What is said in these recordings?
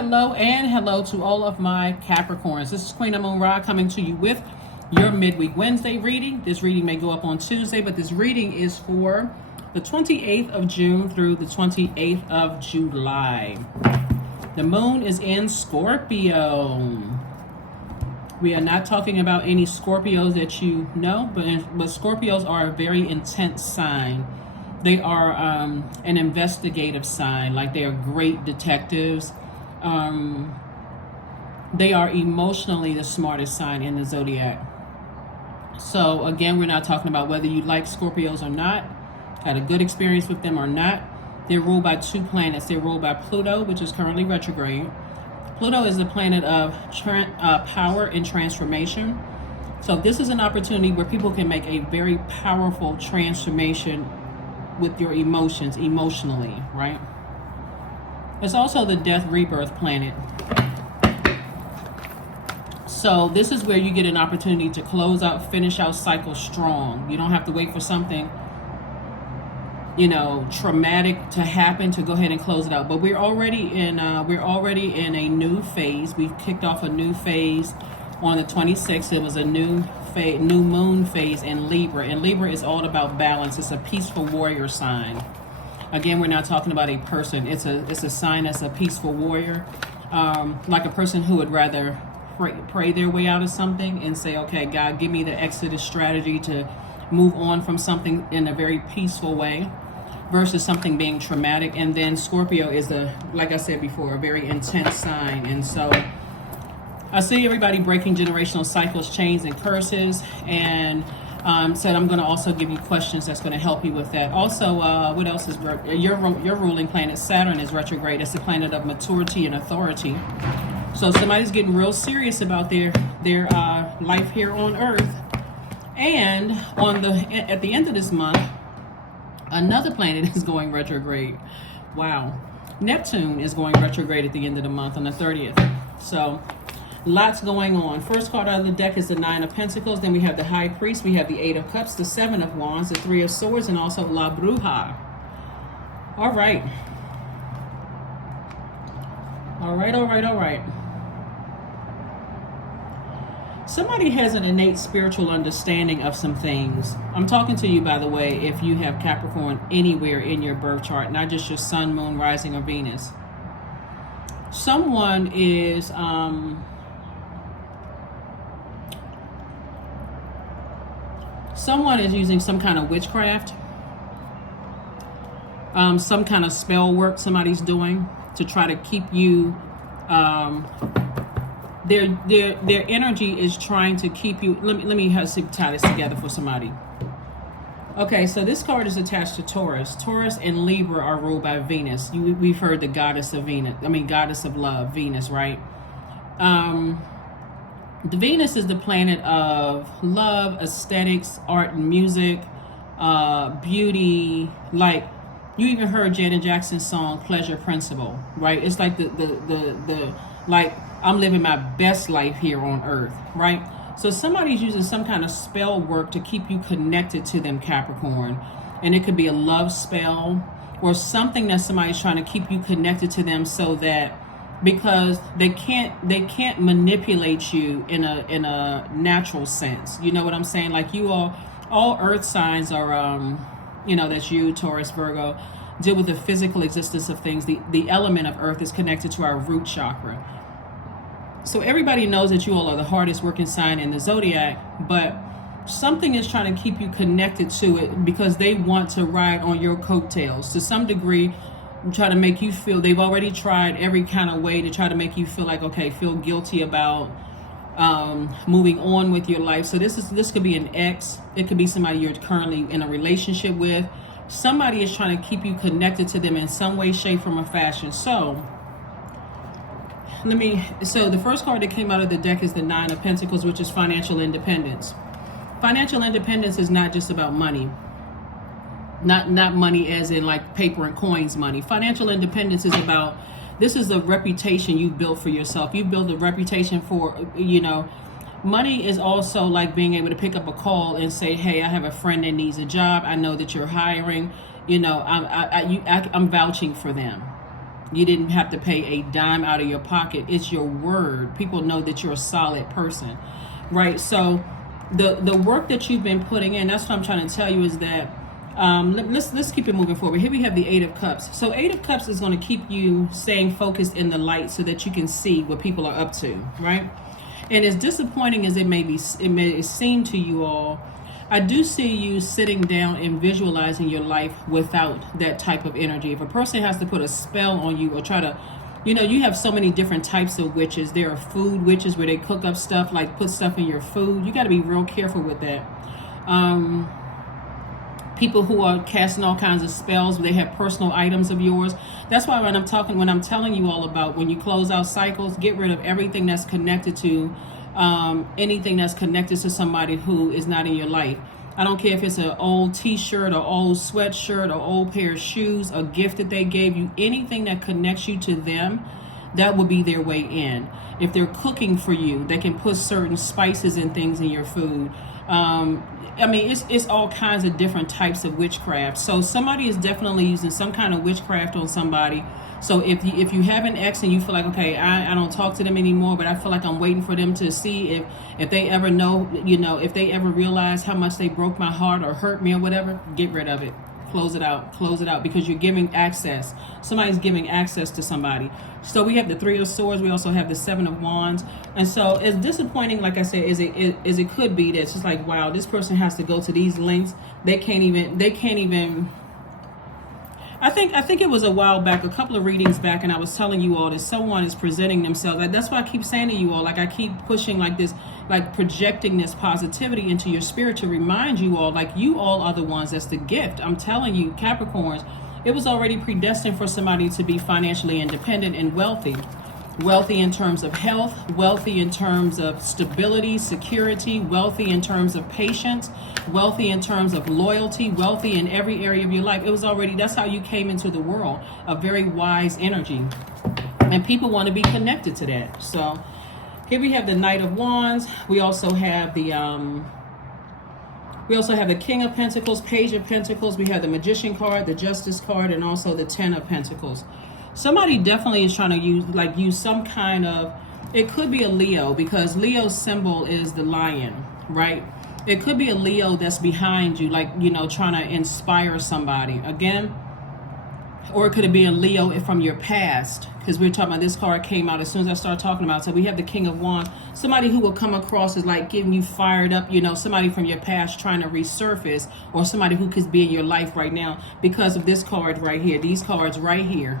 hello, and hello to all of my Capricorns. This is Queen Amun Ra coming to you with your midweek Wednesday reading. This reading may go up on Tuesday, but this reading is for the 28th of June through the 28th of July. The moon is in Scorpio. We are not talking about any Scorpios that you know, but Scorpios are a very intense sign. They are an investigative sign, like they are great detectives. They are emotionally the smartest sign in the Zodiac. So again, we're not talking about whether you like Scorpios or not, had a good experience with them or not. They're ruled by two planets. They're ruled by Pluto, which is currently retrograde. Pluto is the planet of power and transformation. So this is an opportunity where people can make a very powerful transformation with your emotions, emotionally, right? It's also the death rebirth planet. So this is where you get an opportunity to close out, finish out cycles strong. You don't have to wait for something, traumatic to happen to go ahead and close it out. But we're already in a new phase. We've kicked off a new phase on the 26th. It was a new moon phase in Libra, and Libra is all about balance. It's a peaceful warrior sign. Again, we're not talking about a person. It's a sign that's a peaceful warrior, like a person who would rather pray their way out of something and say, okay, God, give me the exodus strategy to move on from something in a very peaceful way versus something being traumatic. And then Scorpio is, like I said before, a very intense sign. And so I see everybody breaking generational cycles, chains, and curses. And said I'm going to also give you questions that's going to help you with that. Also, what else is your ruling planet? Saturn is retrograde. It's the planet of maturity and authority. So somebody's getting real serious about their life here on Earth. And at the end of this month, another planet is going retrograde. Wow. Neptune is going retrograde at the end of the month on the 30th. So lots going on. First card out of the deck is the Nine of Pentacles. Then we have the High Priest. We have the Eight of Cups, the Seven of Wands, the Three of Swords, and also La Bruja. All right. All right. Somebody has an innate spiritual understanding of some things. I'm talking to you, by the way, if you have Capricorn anywhere in your birth chart, not just your sun, moon, rising, or Venus. Someone is using some kind of witchcraft, some kind of spell work somebody's doing to try to keep you, their energy is trying to keep you. Let me tie this together for somebody. Okay, so this card is attached to Taurus. Taurus and Libra are ruled by Venus. We've heard the goddess of goddess of love, Venus, right? The Venus is the planet of love, aesthetics, art and music, beauty. Like, you even heard Janet Jackson's song Pleasure Principle, right? It's like the like, I'm living my best life here on Earth, right? So somebody's using some kind of spell work to keep you connected to them, Capricorn. And it could be a love spell or something that somebody's trying to keep you connected to them, so that, because they can't manipulate you in a natural sense. You know what I'm saying? Like, you all earth signs are that's you, Taurus, Virgo, deal with the physical existence of things. The element of earth is connected to our root chakra. So everybody knows that you all are the hardest working sign in the Zodiac, but something is trying to keep you connected to it because they want to ride on your coattails to some degree, try to make you feel. They've already tried every kind of way to try to make you feel like, okay, feel guilty about moving on with your life. So this could be an ex. It could be somebody you're currently in a relationship with. Somebody is trying to keep you connected to them in some way, shape, form, or fashion. So the first card that came out of the deck is the Nine of Pentacles, which is financial independence. Financial independence is not just about money. Not money as in like paper and coins money. Financial independence is about, this is a reputation you've built for yourself. You've built a reputation for, money is also like being able to pick up a call and say, hey, I have a friend that needs a job. I know that you're hiring. I'm vouching for them. You didn't have to pay a dime out of your pocket. It's your word. People know that you're a solid person, right? So the work that you've been putting in, that's what I'm trying to tell you, is that let's keep it moving forward. Here we have the Eight of Cups. So Eight of Cups is going to keep you staying focused in the light so that you can see what people are up to, right? And as disappointing as it may seem to you all, I do see you sitting down and visualizing your life without that type of energy. If a person has to put a spell on you or try to, you have so many different types of witches. There are food witches where they cook up stuff, like put stuff in your food. You got to be real careful with that. People who are casting all kinds of spells, they have personal items of yours. That's why when I'm telling you all about when you close out cycles, get rid of everything that's connected to anything that's connected to somebody who is not in your life. I don't care if it's an old t-shirt or old sweatshirt or old pair of shoes, a gift that they gave you, anything that connects you to them, that will be their way in. If they're cooking for you, they can put certain spices and things in your food. It's all kinds of different types of witchcraft. So somebody is definitely using some kind of witchcraft on somebody. So if you have an ex and you feel like, okay, I don't talk to them anymore, but I feel like I'm waiting for them to see if they ever know, if they ever realize how much they broke my heart or hurt me or whatever, get rid of it. Close it out, because you're giving access. Somebody's giving access to somebody. So we have the Three of Swords. We also have the Seven of Wands. And so as disappointing, like I said, as it could be, that it's just like, wow, this person has to go to these lengths. They can't even. I think it was a while back, a couple of readings back, and I was telling you all that someone is presenting themselves. Like, that's why I keep saying to you all, like I keep pushing like this, like projecting this positivity into your spirit to remind you all, like you all are the ones that's the gift. I'm telling you, Capricorns, it was already predestined for somebody to be financially independent and wealthy. Wealthy in terms of health, wealthy in terms of stability, security, wealthy in terms of patience, wealthy in terms of loyalty, wealthy in every area of your life. It was already, that's how you came into the world, a very wise energy. And people want to be connected to that. So here we have the Knight of Wands. We also have the King of Pentacles, Page of Pentacles. We have the Magician card, the Justice card, and also the Ten of Pentacles. Somebody definitely is trying to use some kind of, it could be a Leo, because Leo's symbol is the lion, right? It could be a Leo that's behind you, like, trying to inspire somebody. Again, or it could be a Leo from your past, because we're talking about, this card came out as soon as I started talking about it. So we have the King of Wands, somebody who will come across as like getting you fired up, somebody from your past trying to resurface, or somebody who could be in your life right now because of this card right here, these cards right here.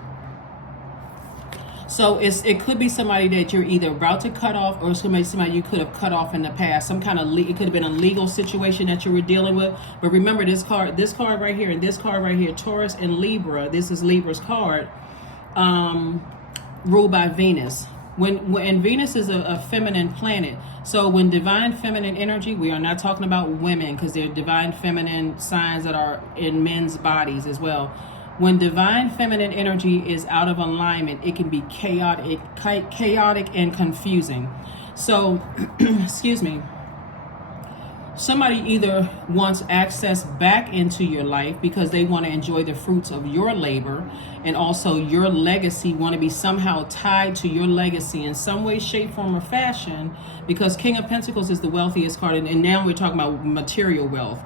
So it could be somebody that you're either about to cut off, or somebody you could have cut off in the past. Some kind of it could have been a legal situation that you were dealing with. But remember, this card right here, and this card right here, Taurus and Libra. This is Libra's card, ruled by Venus. When Venus is a feminine planet, so when divine feminine energy, we are not talking about women, because they're divine feminine signs that are in men's bodies as well. When divine feminine energy is out of alignment, it can be chaotic and confusing. So, excuse me. Somebody either wants access back into your life because they want to enjoy the fruits of your labor, and also your legacy, want to be somehow tied to your legacy in some way, shape, form, or fashion, because King of Pentacles is the wealthiest card, and now we're talking about material wealth.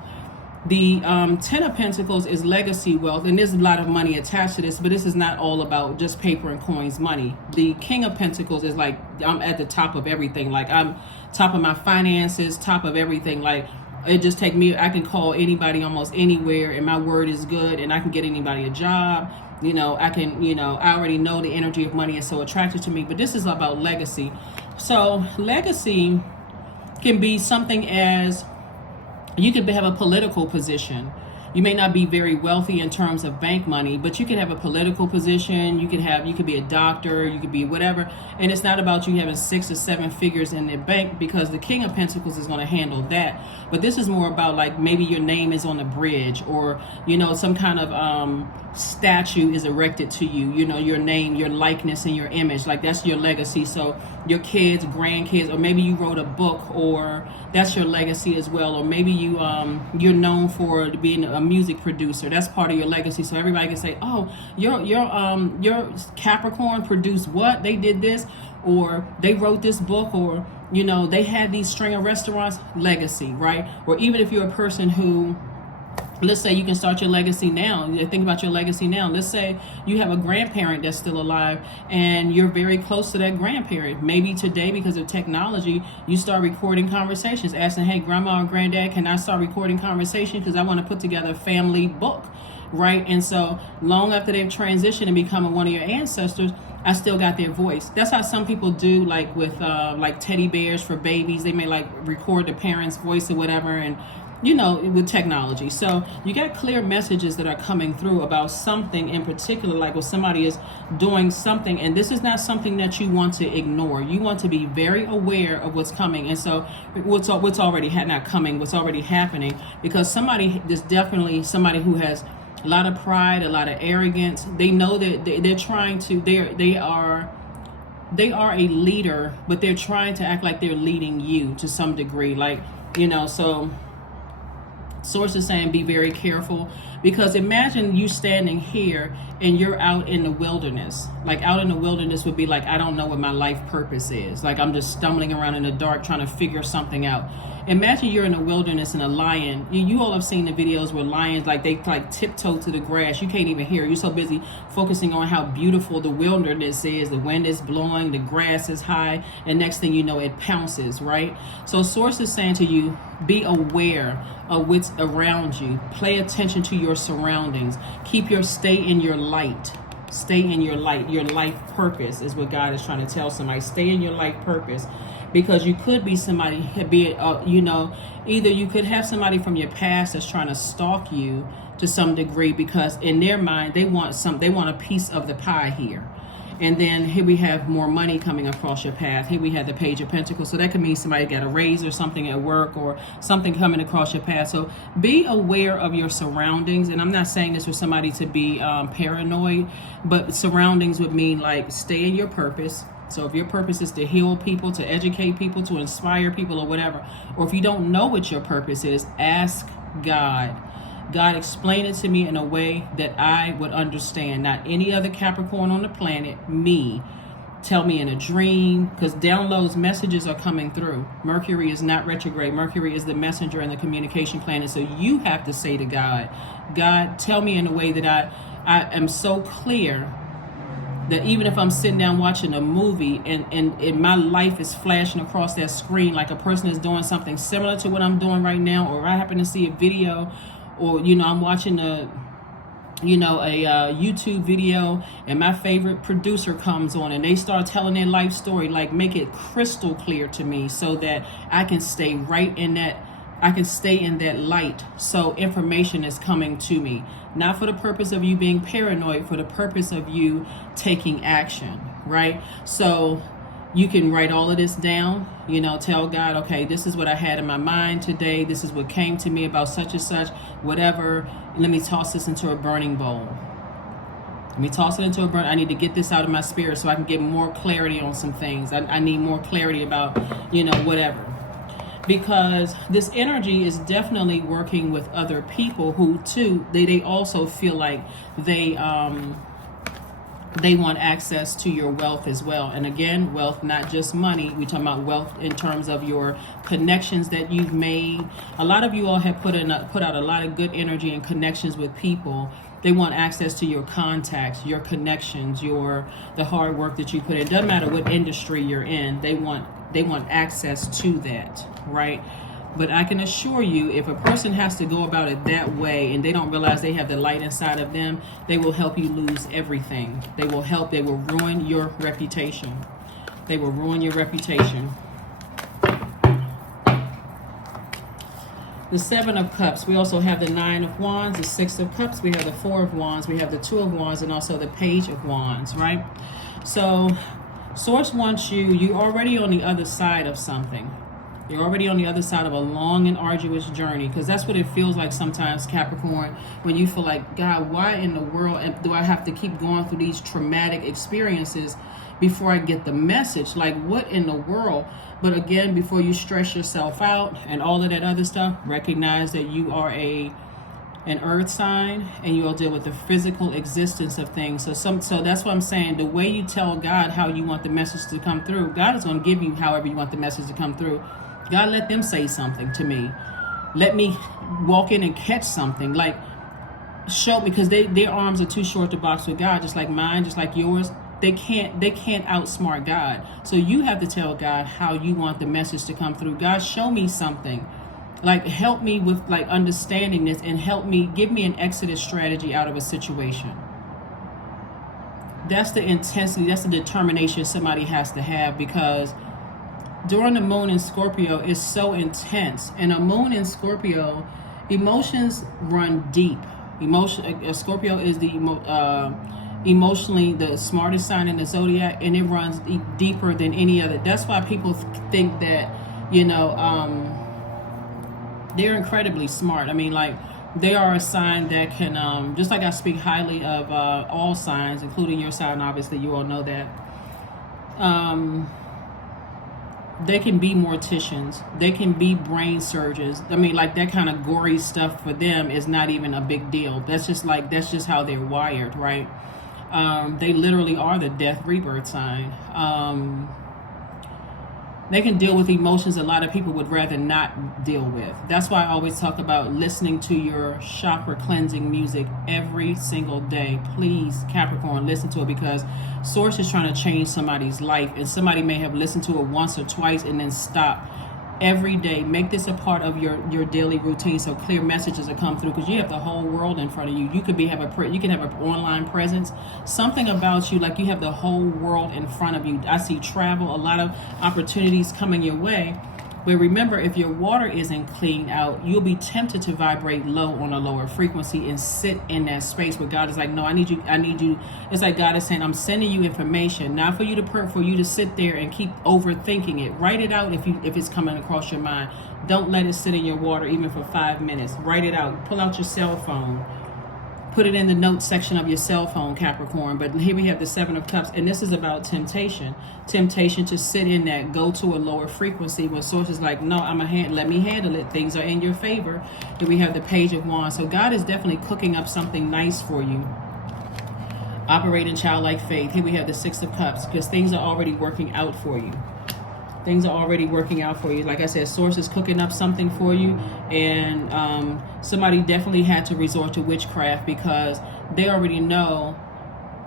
The Ten of Pentacles is legacy wealth, and there's a lot of money attached to this, but this is not all about just paper and coins money. The King of Pentacles is like, I'm at the top of everything. Like, I'm top of my finances, top of everything. Like, it just take me, I can call anybody almost anywhere, and my word is good, and I can get anybody a job. I can, I already know the energy of money is so attractive to me, but this is about legacy. So legacy can be something as, you could have a political position. You may not be very wealthy in terms of bank money, but you can have a political position. You could be a doctor, you could be whatever. And it's not about you having 6 or 7 figures in the bank, because the King of Pentacles is going to handle that. But this is more about, like, maybe your name is on the bridge, or, some kind of statue is erected to you, your name, your likeness, and your image. Like, that's your legacy. So your kids, grandkids, or maybe you wrote a book, or that's your legacy as well. Or maybe you're known for being a music producer. That's part of your legacy. So everybody can say, oh, your Capricorn produced what? They did this, or they wrote this book, or, you know, they had these string of restaurants. Legacy, right? Or even if you're a person who, let's say you can start your legacy now. Think about your legacy now. Let's say you have a grandparent that's still alive and you're very close to that grandparent. Maybe today, because of technology, you start recording conversations, asking, hey, grandma or granddad, can I start recording conversation? Because I want to put together a family book, right? And so long after they've transitioned and become one of your ancestors, I still got their voice. That's how some people do, like with like teddy bears for babies. They may like record the parent's voice or whatever, and you know, with technology. So you got clear messages that are coming through about something in particular, like when somebody is doing something, and this is not something that you want to ignore. You want to be very aware of what's coming. And so what's already not coming, what's already happening, because somebody is definitely somebody who has a lot of pride, a lot of arrogance. They know that they're trying to, they are a leader, but they're trying to act like they're leading you to some degree. Like, you know, so Source is saying be very careful, because imagine you standing here and you're out in the wilderness. Like out in the wilderness would be like, I don't know what my life purpose is. Like I'm just stumbling around in the dark trying to figure something out. Imagine you're in the wilderness and a lion. You all have seen the videos where lions, like they like tiptoe to the grass. You can't even hear. You're so busy focusing on how beautiful the wilderness is. The wind is blowing, the grass is high, and next thing you know, it pounces, right? So Source is saying to you, be aware of what's around you. Pay attention to your surroundings. Stay in your light. Stay in your light. Your life purpose is what God is trying to tell somebody. Stay in your life purpose. Because you could be somebody, you know, either you could have somebody from your past that's trying to stalk you to some degree, because in their mind they want a piece of the pie here. And then here we have more money coming across your path. Here we have the Page of Pentacles. So that could mean somebody got a raise or something at work, or something coming across your path. So be aware of your surroundings. And I'm not saying this for somebody to be paranoid, but surroundings would mean like stay in your purpose. So if your purpose is to heal people, to educate people, to inspire people, or whatever, or if you don't know what your purpose is, ask God. God, explain it to me in a way that I would understand. Not any other Capricorn on the planet, me. Tell me in a dream, because downloads, messages are coming through. Mercury is not retrograde. Mercury is the messenger and the communication planet. So you have to say to God, God, tell me in a way that I am so clear that even if I'm sitting down watching a movie and my life is flashing across that screen like a person is doing something similar to what I'm doing right now, or I happen to see a video, or, you know, I'm watching a YouTube video and my favorite producer comes on and they start telling their life story, like make it crystal clear to me so that I can stay right in that, I can stay in that light. So information is coming to me, not for the purpose of you being paranoid, for the purpose of you taking action, right? So you can write all of this down, you know, tell God, okay, this is what I had in my mind today. This is what came to me about such and such, whatever. Let me toss this into a burning bowl. Let me toss it into a burn. I need to get this out of my spirit so I can get more clarity on some things. I need more clarity about, you know, whatever. Because this energy is definitely working with other people who too, they also feel like they want access to your wealth as well. And again, wealth, not just money. We're talking about wealth in terms of your connections that you've made. A lot of you all have put out a lot of good energy and connections with people. They want access to your contacts, your connections, the hard work that you put in. It doesn't matter what industry you're in. They want access to that, right? But I can assure you, if a person has to go about it that way and they don't realize they have the light inside of them, they will help you lose everything. They will ruin your reputation. They will ruin your reputation. The Seven of Cups. We also have the Nine of Wands, the Six of Cups. We have the Four of Wands. We have the Two of Wands, and also the Page of Wands, right? So Source wants you're already on the other side of something. You're already on the other side of a long and arduous journey, because that's what it feels like sometimes, Capricorn, when you feel like, God, why in the world do I have to keep going through these traumatic experiences before I get the message? Like, what in the world? But again, before you stress yourself out and all of that other stuff, recognize that you are a an earth sign, and you'll deal with the physical existence of things. So that's what I'm saying. The way you tell God how you want the message to come through, God is going to give you however you want the message to come through. God, let them say something to me. Let me walk in and catch something. Like, show, because their arms are too short to box with God, just like mine, just like yours. They can't outsmart God. So you have to tell God how you want the message to come through. God, show me something. Like, help me with like understanding this, and help me, give me an exodus strategy out of a situation. That's the intensity, that's the determination somebody has to have, because during the moon in Scorpio is so intense. And a moon in Scorpio, emotions run deep. Scorpio is the emotionally the smartest sign in the zodiac, and it runs deeper than any other. That's why people think that, you know, they're incredibly smart. I mean, like, they are a sign that can, just like I speak highly of all signs, including your sign, obviously, you all know that. They can be morticians. They can be brain surgeons. I mean, like, that kind of gory stuff for them is not even a big deal. That's just how they're wired, right? They literally are the death rebirth sign. They can deal with emotions a lot of people would rather not deal with. That's why I always talk about listening to your chakra cleansing music every single day. Please, Capricorn, listen to it, because Source is trying to change somebody's life, and somebody may have listened to it once or twice and then stop. Every day, make this a part of your daily routine, so clear messages will come through, because you have the whole world in front of you. You could have an online presence, something about you, like you have the whole world in front of you. I see travel, a lot of opportunities coming your way. But remember, if your water isn't cleaned out, you'll be tempted to vibrate low on a lower frequency and sit in that space where God is like, no, I need you. It's like God is saying, I'm sending you information, not for you to sit there and keep overthinking it. Write it out if it's coming across your mind. Don't let it sit in your water even for 5 minutes. Write it out. Pull out your cell phone. Put it in the notes section of your cell phone, Capricorn. But here we have the Seven of Cups, and this is about temptation. Temptation to sit in that, go to a lower frequency, when Source is like, no, let me handle it. Things are in your favor. Here we have the Page of Wands. So God is definitely cooking up something nice for you. Operate in childlike faith. Here we have the Six of Cups, because things are already working out for you. Things are already working out for you. Like I said, Source is cooking up something for you. And somebody definitely had to resort to witchcraft, because they already know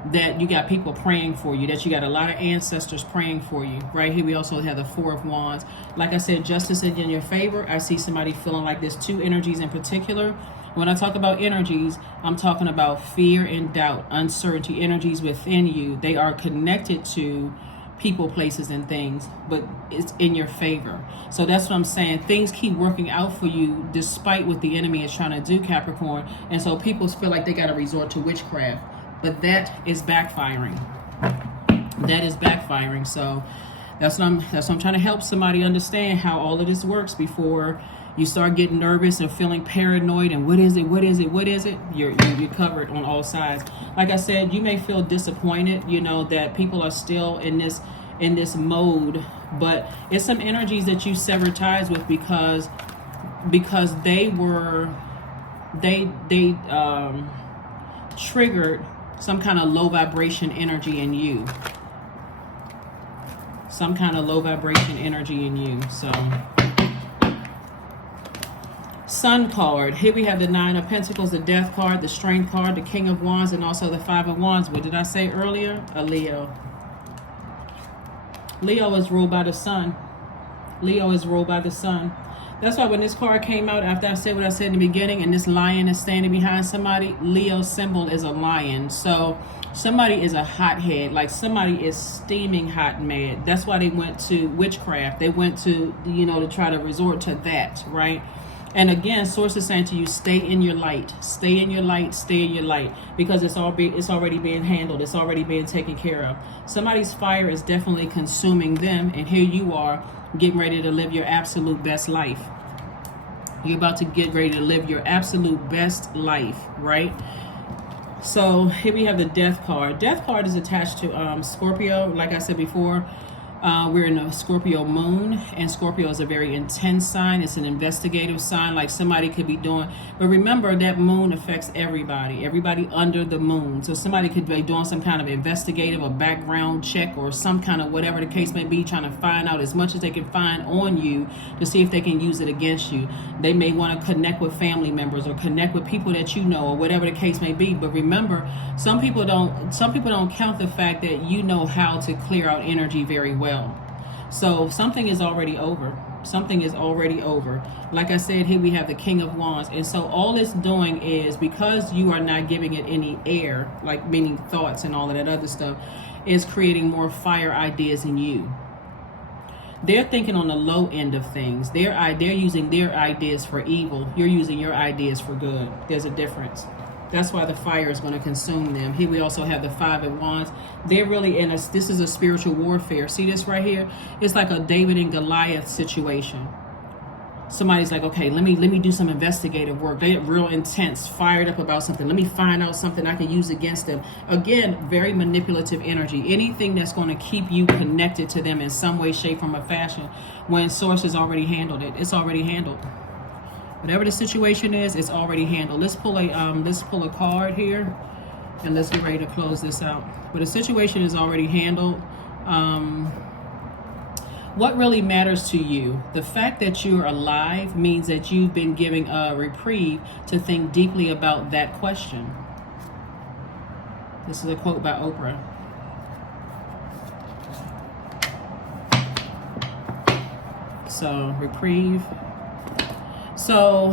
that you got people praying for you, that you got a lot of ancestors praying for you. Right here, we also have the Four of Wands. Like I said, justice is in your favor. I see somebody feeling like there's two energies in particular. When I talk about energies, I'm talking about fear and doubt, uncertainty, energies within you. They are connected to people, places, and things, but it's in your favor. So that's what I'm saying. Things keep working out for you despite what the enemy is trying to do, Capricorn. And so people feel like they got to resort to witchcraft, but that is backfiring. That is backfiring. So that's what I'm trying to help somebody understand how all of this works before you start getting nervous and feeling paranoid and what is it? You're covered on all sides. Like I said, you may feel disappointed, you know, that people are still in this mode, but it's some energies that you sever ties with, because they triggered some kind of low vibration energy in you. Some kind of low vibration energy in you. So Sun card. Here we have the Nine of Pentacles, the Death card, the Strength card, the King of Wands, and also the Five of Wands. What did I say earlier? A Leo. Leo is ruled by the sun. Leo is ruled by the sun. That's why when this card came out, after I said what I said in the beginning, and this lion is standing behind somebody, Leo's symbol is a lion. So somebody is a hothead, like somebody is steaming hot and mad. That's why they went to witchcraft. They went to, to try to resort to that, right? And again, Source is saying to you, stay in your light. Stay in your light. Stay in your light. Because it's already being handled. It's already being taken care of. Somebody's fire is definitely consuming them. And here you are getting ready to live your absolute best life. You're about to get ready to live your absolute best life, right? So here we have the Death card. Death card is attached to Scorpio. Like I said before, We're in a Scorpio moon, and Scorpio is a very intense sign. It's an investigative sign, like somebody could be doing. But remember, that moon affects everybody under the moon. So somebody could be doing some kind of investigative or background check or some kind of whatever the case may be, trying to find out as much as they can find on you to see if they can use it against you. They may want to connect with family members or connect with people that you know, or whatever the case may be. But remember, some people don't count the fact that you know how to clear out energy very well. So something is already over. Something is already over. Like I said, here we have the King of Wands. And so all it's doing is, because you are not giving it any air, like meaning thoughts and all of that other stuff, is creating more fire ideas in you. They're thinking on the low end of things. They're using their ideas for evil. You're using your ideas for good. There's a difference. That's why the fire is going to consume them. Here we also have the Five of Wands. They're really in this is a spiritual warfare. See this right here? It's like a David and Goliath situation. Somebody's like, okay, let me do some investigative work. They get real intense, fired up about something. Let me find out something I can use against them. Again, very manipulative energy. Anything that's going to keep you connected to them in some way, shape, form, or fashion, when Source has already handled it. It's already handled. Whatever the situation is, it's already handled. Let's pull a card here, and let's get ready to close this out. But the situation is already handled. What really matters to you? The fact that you're alive means that you've been given a reprieve to think deeply about that question. This is a quote by Oprah. So, reprieve. So,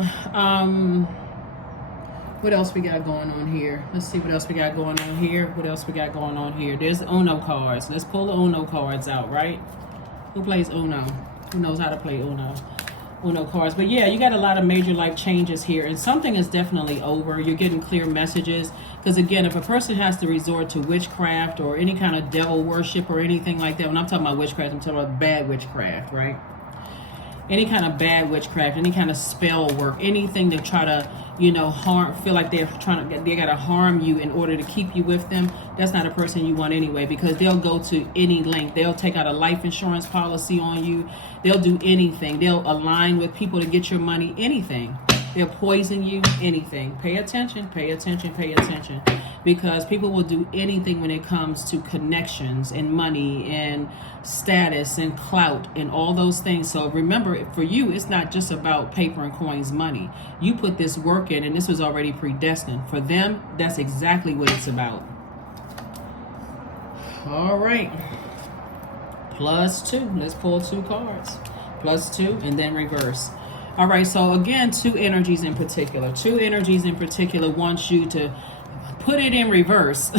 what else we got going on here? Let's see what else we got going on here. What else we got going on here? There's Uno cards. Let's pull the Uno cards out, right? Who plays Uno? Who knows how to play Uno? Uno cards. But yeah, you got a lot of major life changes here, and something is definitely over. You're getting clear messages. Because again, if a person has to resort to witchcraft or any kind of devil worship or anything like that, when I'm talking about witchcraft, I'm talking about bad witchcraft, right? Any kind of bad witchcraft, any kind of spell work, anything to try to, feel like they got to harm you in order to keep you with them. That's not a person you want anyway, because they'll go to any length. They'll take out a life insurance policy on you. They'll do anything. They'll align with people to get your money, anything. They'll poison you, anything. Pay attention, pay attention, pay attention. Because people will do anything when it comes to connections and money and status and clout and all those things. So remember, for you, it's not just about paper and coins, money. You put this work in, and this was already predestined. For them, that's exactly what it's about. All right. +2. Let's pull 2 cards. +2 and then reverse. All right, so again, 2 energies in particular. 2 energies in particular want you to put it in reverse.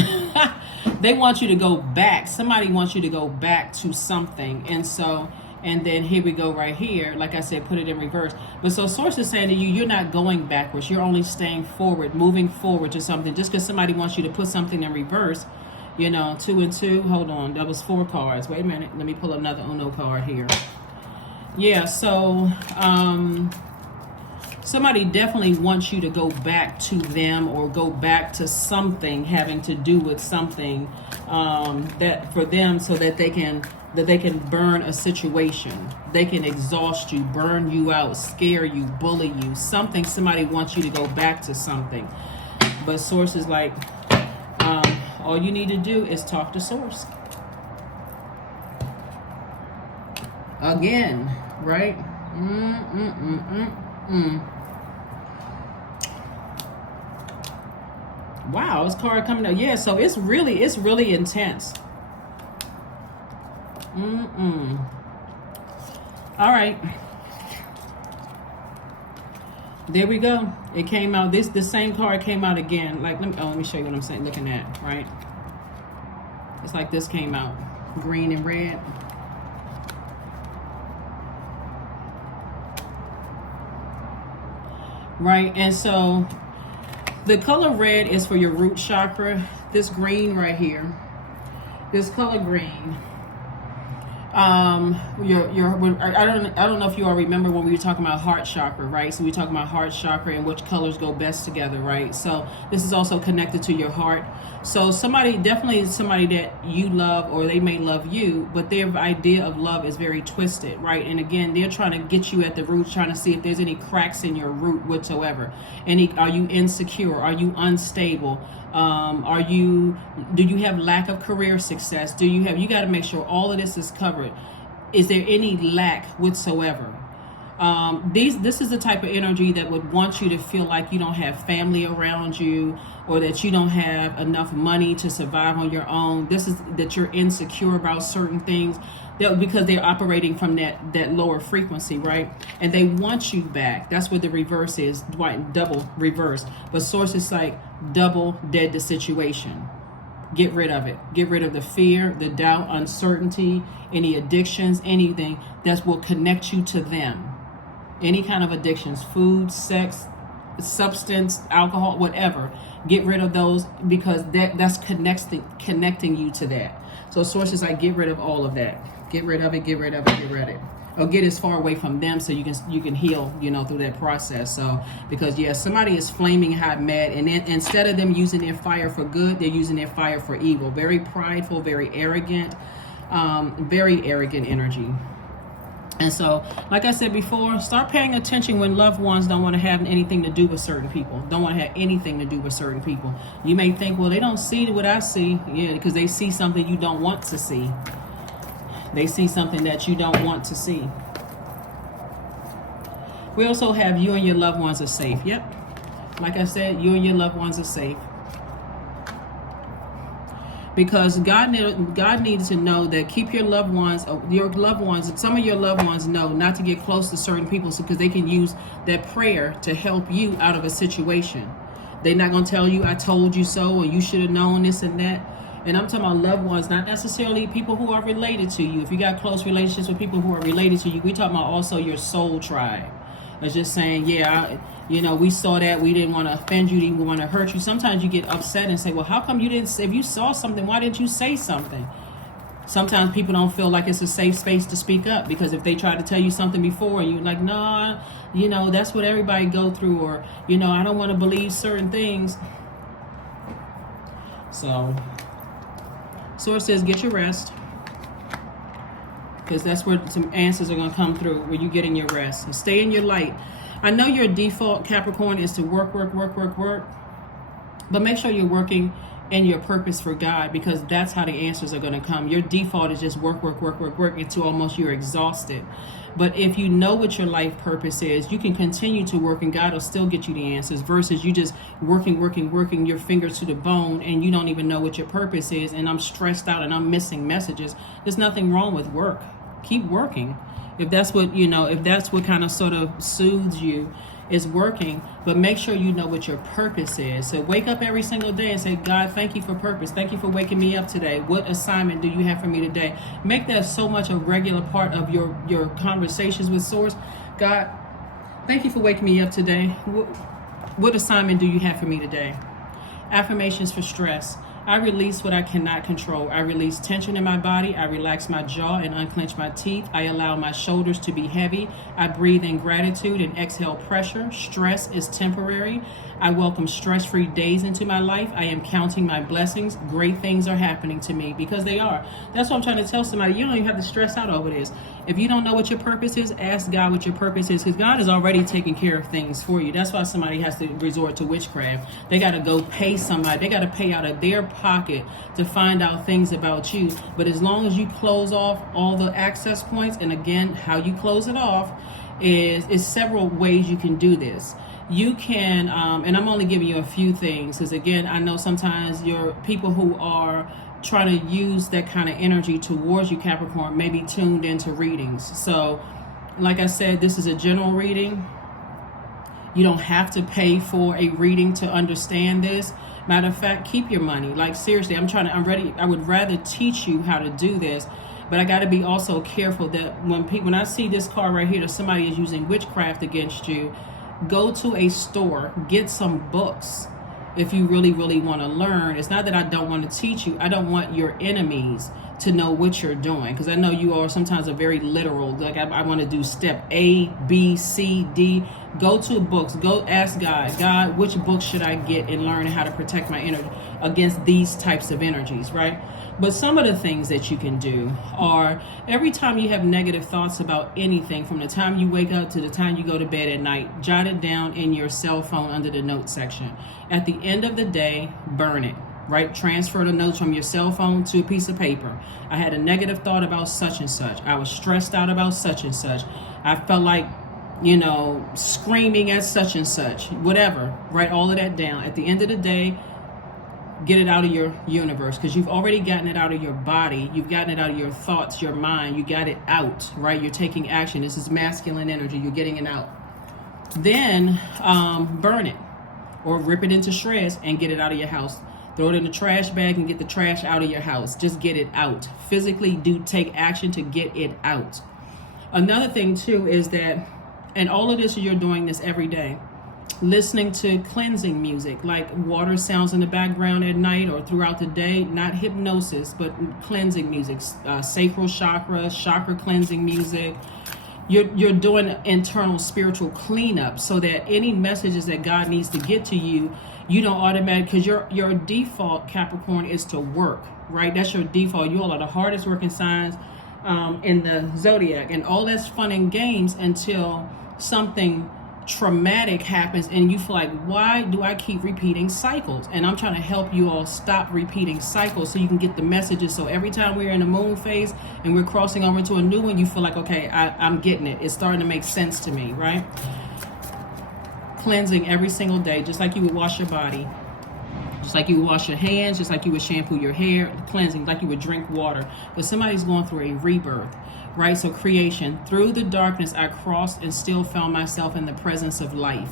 They want you to go back. Somebody wants you to go back to something. And then here we go right here. Like I said, put it in reverse. But so Source is saying to you, you're not going backwards. You're only staying forward, moving forward to something. Just because somebody wants you to put something in reverse, 2 and 2. Hold on, that was 4 cards. Wait a minute. Let me pull another Uno card here. Yeah, so somebody definitely wants you to go back to them or go back to something having to do with something that for them, so that they can burn a situation. They can exhaust you, burn you out, scare you, bully you. Somebody wants you to go back to something. But Source is like, all you need to do is talk to Source. Again, right? Wow, this card coming up. Yeah, so it's really intense. All right. There we go. It came out. The same card came out again. Like, let me show you what I'm saying. Looking at, right? It's like this came out, green and red. Right, and so the color red is for your root chakra. This green right here, this color green, I don't know if you all remember when we were talking about heart chakra, right? So we talking about heart chakra and which colors go best together, right? So this is also connected to your heart. So definitely somebody that you love, or they may love you, but their idea of love is very twisted, right? And again, they're trying to get you at the root, trying to see if there's any cracks in your root whatsoever. Are you insecure? Are you unstable? Do you have lack of career success? You got to make sure all of this is covered. Is there any lack whatsoever? This is the type of energy that would want you to feel like you don't have family around you, or that you don't have enough money to survive on your own. This is that you're insecure about certain things, because they're operating from that lower frequency, right? And they want you back. That's what the reverse is, double reverse. But source is like double dead the situation. Get rid of it. Get rid of the fear, the doubt, uncertainty, any addictions, anything that will connect you to them. Any kind of addictions, food, sex, substance, alcohol, whatever. Get rid of those, because that's connecting you to that. So sources like, get rid of all of that. Get rid of it, get rid of it, get rid of it. Or get as far away from them so you can heal, through that process. So, because somebody is flaming hot mad, and then instead of them using their fire for good, they're using their fire for evil. Very prideful, very arrogant energy. And so, like I said before, start paying attention when loved ones don't want to have anything to do with certain people. Don't want to have anything to do with certain people. You may think, well, they don't see what I see. Yeah, because they see something you don't want to see. They see something that you don't want to see. We also have you and your loved ones are safe. Yep. Like I said, you and your loved ones are safe. Because God needs to know that keep your loved ones, some of your loved ones know not to get close to certain people, because they can use that prayer to help you out of a situation. They're not going to tell you, I told you so, or you should have known this and that. And I'm talking about loved ones, not necessarily people who are related to you. If you got close relationships with people who are related to you, we talking about also your soul tribe. It's just saying, we saw that, we didn't want to offend you, didn't want to hurt you. Sometimes you get upset and say, well, how come you didn't, if you saw something, why didn't you say something? Sometimes people don't feel like it's a safe space to speak up, because if they try to tell you something before and you're like, nah, that's what everybody go through, or, I don't want to believe certain things. So, source says, get your rest. Because that's where some answers are going to come through, where you get in your rest. And stay in your light. I know your default, Capricorn, is to work. But make sure you're working in your purpose for God, because that's how the answers are going to come. Your default is just work until almost you're exhausted. But if you know what your life purpose is, you can continue to work and God will still get you the answers, versus you just working your fingers to the bone and you don't even know what your purpose is, and I'm stressed out and I'm missing messages. There's nothing wrong with work. Keep working. If that's what, if that's what kind of sort of soothes you, is working. But make sure you know what your purpose is. So wake up every single day and say, God, thank you for purpose. Thank you for waking me up today. What assignment do you have for me today? Make that so much a regular part of your conversations with Source. God, thank you for waking me up today. What assignment do you have for me today? Affirmations for stress. I release what I cannot control. I release tension in my body. I relax my jaw and unclench my teeth. I allow my shoulders to be heavy. I breathe in gratitude and exhale pressure. Stress is temporary. I welcome stress-free days into my life. I am counting my blessings. Great things are happening to me, because they are. That's what I'm trying to tell somebody. You don't even have to stress out over this. If you don't know what your purpose is, ask God what your purpose is, because God is already taking care of things for you. That's why somebody has to resort to witchcraft. They got to go pay somebody. They got to pay out of their pocket to find out things about you. But as long as you close off all the access points, and again, how you close it off is several ways you can do this. You can, and I'm only giving you a few things, because again, I know sometimes your people who are trying to use that kind of energy towards you, Capricorn, may be tuned into readings. So, like I said, this is a general reading. You don't have to pay for a reading to understand this. Matter of fact, keep your money. Like, seriously, I'm ready. I would rather teach you how to do this, but I got to be also careful that when I see this card right here, that somebody is using witchcraft against you, go to a store, get some books, if you really, really want to learn. It's not that I don't want to teach you. I don't want your enemies to know what you're doing, because I know you all sometimes are very literal. Like I want to do step A, B, C, D. Go to books. Go ask God. God, which book should I get and learn how to protect my energy against these types of energies, right? But some of the things that you can do are, every time you have negative thoughts about anything, from the time you wake up to the time you go to bed at night, jot it down in your cell phone under the notes section. At the end of the day, burn it, right? Transfer the notes from your cell phone to a piece of paper. I had a negative thought about such and such. I was stressed out about such and such. I felt like, screaming at such and such, whatever. Write all of that down. At the end of the day, get it out of your universe, because you've already gotten it out of your body. You've gotten it out of your thoughts, your mind. You got it out, right? You're taking action. This is masculine energy. You're getting it out. Then burn it or rip it into shreds and get it out of your house. Throw it in the trash bag and get the trash out of your house. Just get it out. Physically take action to get it out. Another thing too is that, and all of this, you're doing this every day, listening to cleansing music, like water sounds in the background at night or throughout the day. Not hypnosis, but cleansing music, sacral chakra cleansing music. You're doing internal spiritual cleanup, so that any messages that God needs to get to you, you don't automatically, because your default, Capricorn, is to work, right? That's your default. You all are the hardest working signs in the Zodiac, and all that's fun and games until something traumatic happens and you feel like, why do I keep repeating cycles? And I'm trying to help you all stop repeating cycles so you can get the messages. So every time we're in a moon phase and we're crossing over into a new one, you feel like, okay, I'm getting it. It's starting to make sense to me, right? Cleansing every single day, just like you would wash your body, just like you would wash your hands, just like you would shampoo your hair. Cleansing, like you would drink water. But somebody's going through a rebirth, right? So creation. Through the darkness I crossed and still found myself in the presence of life.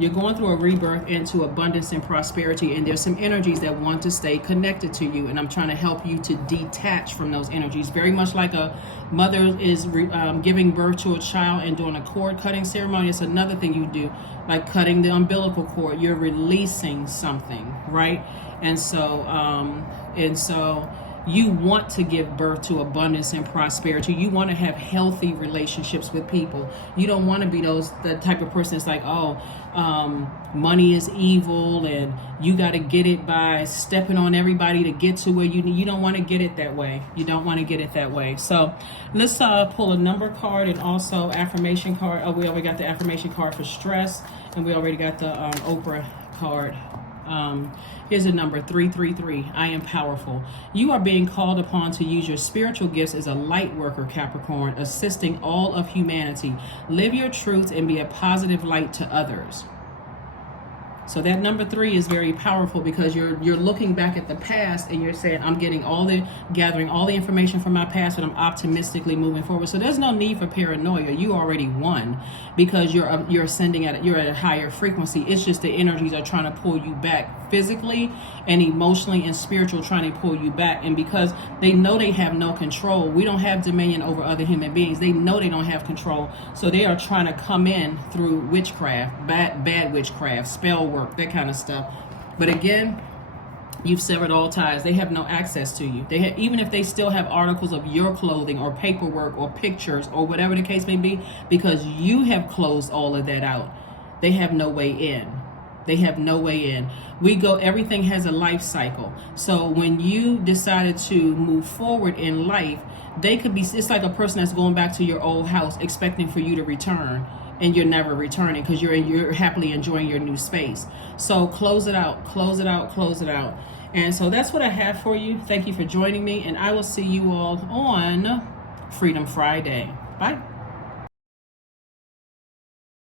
You're going through a rebirth into abundance and prosperity, and there's some energies that want to stay connected to you, and I'm trying to help you to detach from those energies. Very much like a mother is giving birth to a child and doing a cord cutting ceremony. It's another thing you do, like cutting the umbilical cord. You're releasing something, right? And so you want to give birth to abundance and prosperity. You want to have healthy relationships with people. You don't want to be the type of person that's like, money is evil and you got to get it by stepping on everybody to get to where you need. You don't want to get it that way. You don't want to get it that way. So let's pull a number card and also affirmation card. Oh, we already got the affirmation card for stress, and we already got the Oprah card. Here's a number, 333. I am powerful. You are being called upon to use your spiritual gifts as a light worker, Capricorn, assisting all of humanity. Live your truth and be a positive light to others. So that number 3 is very powerful, because you're looking back at the past and you're saying, I'm gathering all the information from my past, and I'm optimistically moving forward. So there's no need for paranoia. You already won, because you're ascending you're at a higher frequency. It's just the energies are trying to pull you back physically and emotionally and spiritual, trying to pull you back. And because they know they have no control, we don't have dominion over other human beings. They know they don't have control. So they are trying to come in through witchcraft, bad witchcraft, spell work, that kind of stuff. But again, you've severed all ties. They have no access to you. Even if they still have articles of your clothing or paperwork or pictures or whatever the case may be, because you have closed all of that out, they have no way in. They have no way in. Everything has a life cycle. So when you decided to move forward in life, it's like a person that's going back to your old house expecting for you to return, and you're never returning because you're happily enjoying your new space. So close it out, close it out, close it out. And so that's what I have for you. Thank you for joining me, and I will see you all on Freedom Friday. Bye.